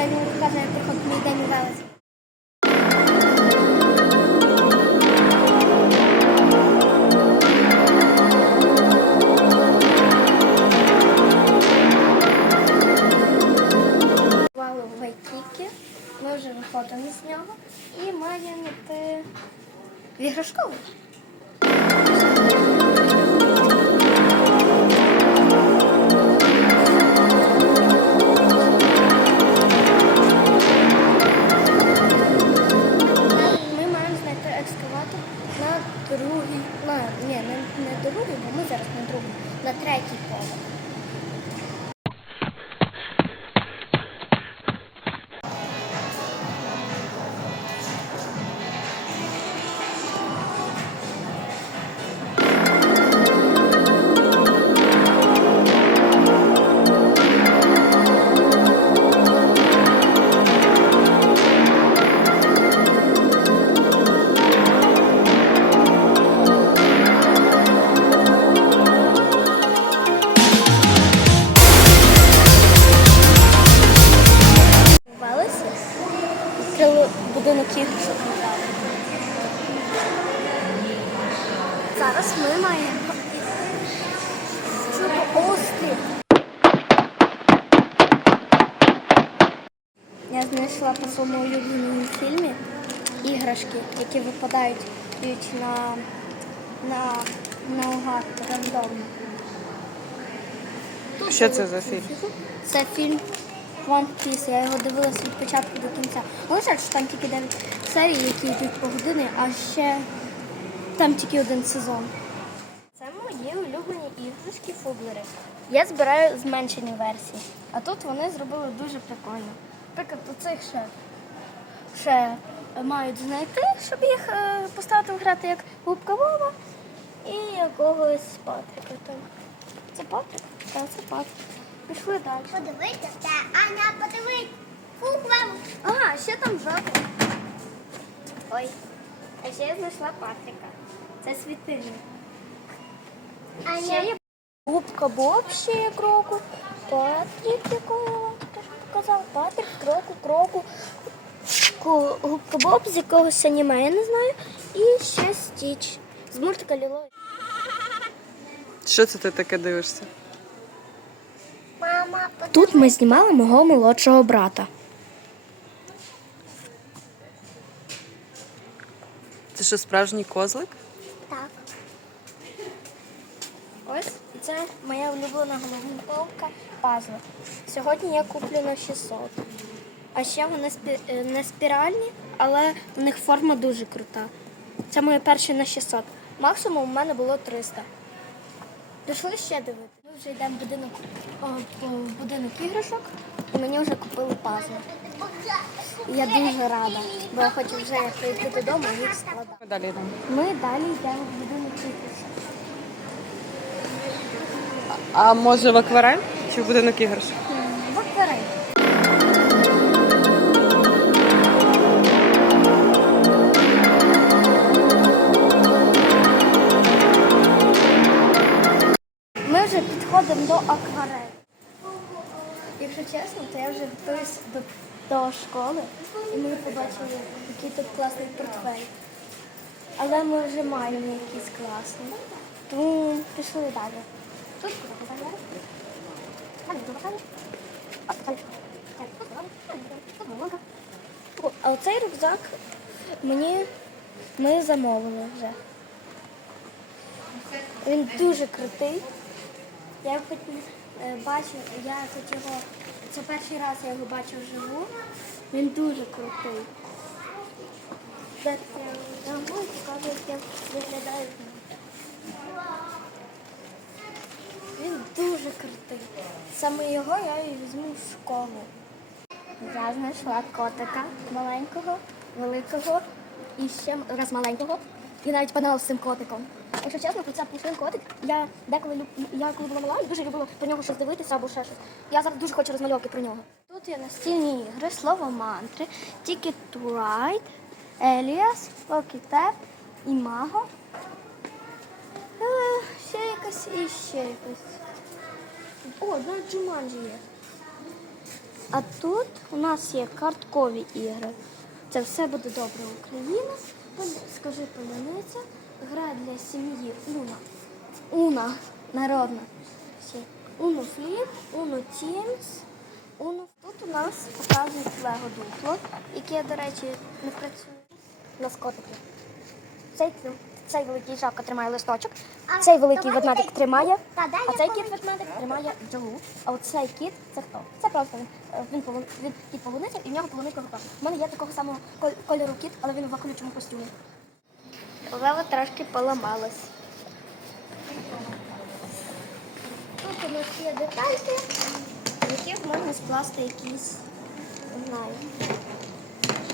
Розказує, як приходить мій день у. Вали в Вайкікі. Ми вже виходимо з нього і маємо йти іграшкову. Не, другий, бо ми зараз на другому, на третій поверх. Будинок іграшок. Зараз ми маємо острів. Я знайшла по своєму улюбленому фільмі іграшки, які випадають на, на, наугад рандомно. Що це за фільм? Це фільм One Piece. Я його дивилася від початку до кінця. Жаль, що там тільки 9 серій, які йдуть по години, а ще там тільки один сезон. Це мої улюблені іграшки фублери. Я збираю зменшені версії, а тут вони зробили дуже прикольно. Наприклад, оцих ще, ще мають знайти, щоб їх е, поставити грати як губка Вова і якогось Патрика. Це Патрик? Так, це Патрик. Пішли далі. Подивися, це Аня, подивись. Купам. Ага, ще там жовтий. Ой. А ще я знайшла Патрика. Це світильник. Ще є губка Боб ще є кроку. Патрік, якого я вам теж показав. Патрік, кроку, кроку. Губка Боб з якогось аніме, я не знаю. І ще Стіч. З мультика Ліло. Що це ти таке дивишся? Тут ми знімали мого молодшого брата. Це що справжній козлик? Так. Ось це моя улюблена головоломка пазли. Сьогодні я куплю на 600. А ще вони е, не спіральні, але у них форма дуже крута. Це моє перше на 600. Максимум у мене було 300. Пішли ще дивитися. Ми вже йдемо в будинок, о, в будинок іграшок і мені вже купили пазли. Я дуже рада, бо я хочу вже прийти додому і їх складати. Ми далі йдемо. Ми далі йдемо в будинок іграшок. А може в акварель чи в будинок іграшок? Школи і ми побачили, який тут класний портфель. Але ми вже маємо якийсь класний. Тому пішли далі. Тут а оцей рюкзак мені ми замовили вже. Він дуже крутий. Я хоч е, бачу, я хоч його. Це перший раз я його бачу вживу. Він дуже крутий. Зараз я я. Він дуже крутий. Саме його я і візьму в школу. Я знайшла котика маленького, великого і ще раз маленького. І навіть панел з цим котиком. Якщо чесно, то це пушин котик. Я деколи люб... я коли була мала, дуже любила про нього щось дивитися або ще щось. Я зараз дуже хочу розмальовки про нього. Тут є настільні ігри, слово мантри, Ticket to Ride, Еліас, Локітеп і Маго. Е, Ще якась і ще якась. О, навіть Джуманджі є. А тут у нас є карткові ігри. Це все буде добре Україна. Скажи поляниця. Гра для сім'ї Уна. Уна народна. Уно Фліп, Уно Тімс, Уно. Тут у нас показують Лего дупло, яке, до речі, не працює. У нас котики. Цей, цей великий жабка тримає листочок, А, цей великий ведмедик тримає, Та дай а цей кіт ведмедик тримає бджолу. А от цей кіт це хто? Це просто він. Е, Він полу- він кіт полуниця і в нього полуничка готова. У мене є такого самого кольору кіт, але він в колючому костюмі. Лева трошки поламалась. Тут у нас є детальки, можна скласти якісь, не знаю,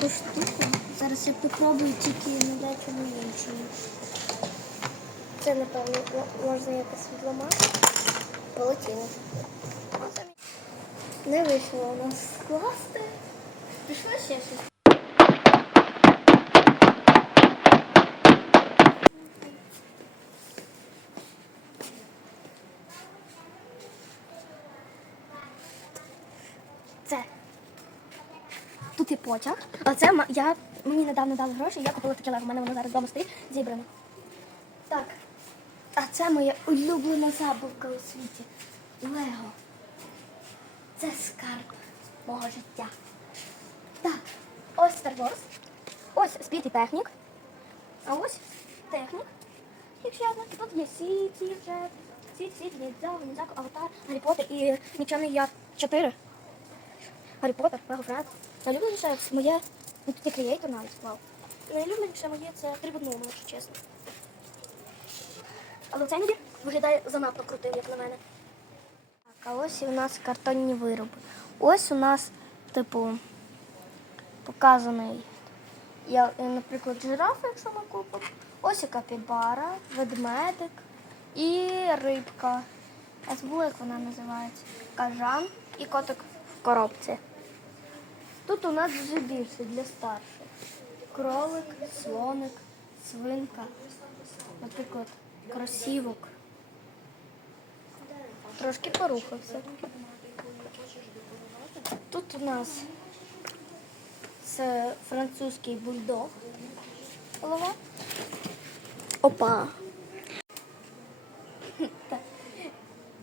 ту штуку. Зараз я попробую тільки на дечому іншому. Це, напевно, можна якось відламати. Полетіло. Не вийшло у нас скласти. Пішло ще щось. Потяг. А це ма- я, мені недавно дали гроші, я купила таке лего. У мене воно зараз вдома стоїть зібрано. Так. А це моя улюблена забавка у світі. Лего. Це скарб мого життя. Так, ось Star Wars. Ось Спіт і технік. А ось технік. Якщо я тут є Сіті вже. Сіт, Сіт, Нідзяго, Нідзяго, Аватар, Гаррі і Нічого я 4. Гаррі Поттер, Лего Фред. Найулюбленіше моє, ну тут є креатор навіть склав. Найулюбленіше моє це три в одному, якщо чесно. Але цей набір виглядає занадто крутим, як на мене. Так, а ось і у нас картонні вироби. Ось у нас, типу, показаний, я, е, наприклад, жираф, якщо ми купимо. Ось і капібара, ведмедик і рибка. Я забула, як вона називається. Кажан і котик в коробці. Тут у нас вже більше для старших. Кролик, слоник, свинка, наприклад, кросівок. Трошки порухався. Тут у нас це французький бульдог. Голова. Опа.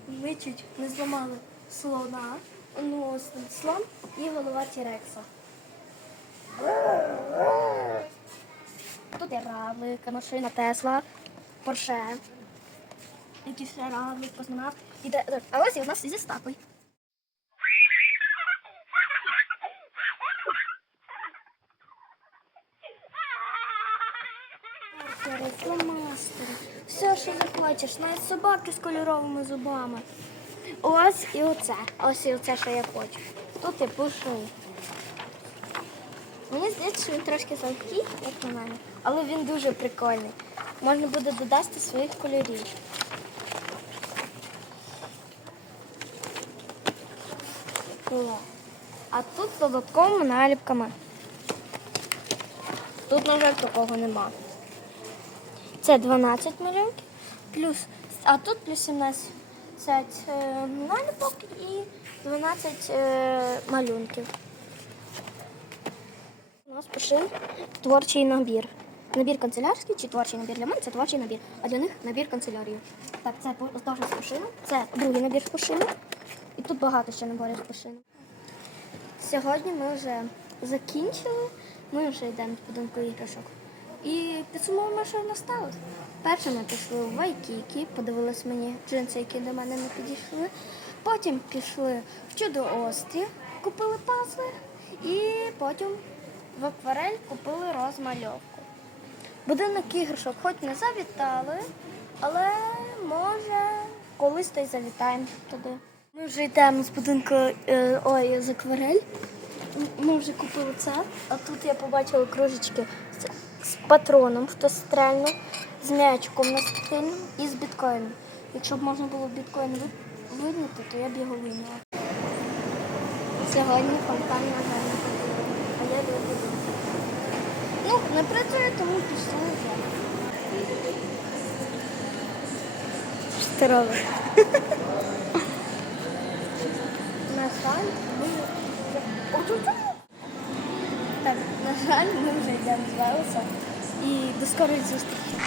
Ми чуть не зламали слона. Ну, слон і голова Тірекса. Тут є равлик, машина Тесла, Порше. Якийсь ще равлик, космонавт. І А ось і у нас зі стапою. Фломастери. Все, що захочеш, навіть собаки з кольоровими зубами. Ось і оце. Ось і оце, що я хочу. Тут є пушний. Мені здається, що він трошки завкий, як на мене, але він дуже прикольний. Можна буде додати своїх кольорів. А тут з додатковими наліпками. Тут, на жаль, такого нема. Це 12 малюнків, плюс, а тут плюс 17 е, наліпок і 12 е, малюнків. У нас пишин творчий набір. Набір канцелярський чи творчий набір для мене це творчий набір, а для них набір канцелярії. Так, це теж з пошином, це другий набір з пошином. І тут багато ще наборів з пошином. Сьогодні ми вже закінчили, ми вже йдемо в будинку іграшок. І підсумовуємо, що в нас. Перше ми пішли в Вайкікі, подивились мені джинси, які до мене не підійшли. Потім пішли в Чудо Острів, купили пазли, і потім в акварель купили розмальовку. Будинок іграшок хоч не завітали, але може колись то й завітаємо туди. Ми вже йдемо з будинку е, ой, з акварель. Ми вже купили це, а тут я побачила кружечки з, патроном, хто стрельнув, з м'ячиком настильним і з біткоїном. Якщо б можна було біткоін ви- вийняти, то я б його вийняла. Сьогодні фонтан на жаль, а я люблю. Ну, не працює, тому вже. Що? На жаль, ми Так, на жаль, ми вже йдемо з Велеса. І до скорої зустрічі.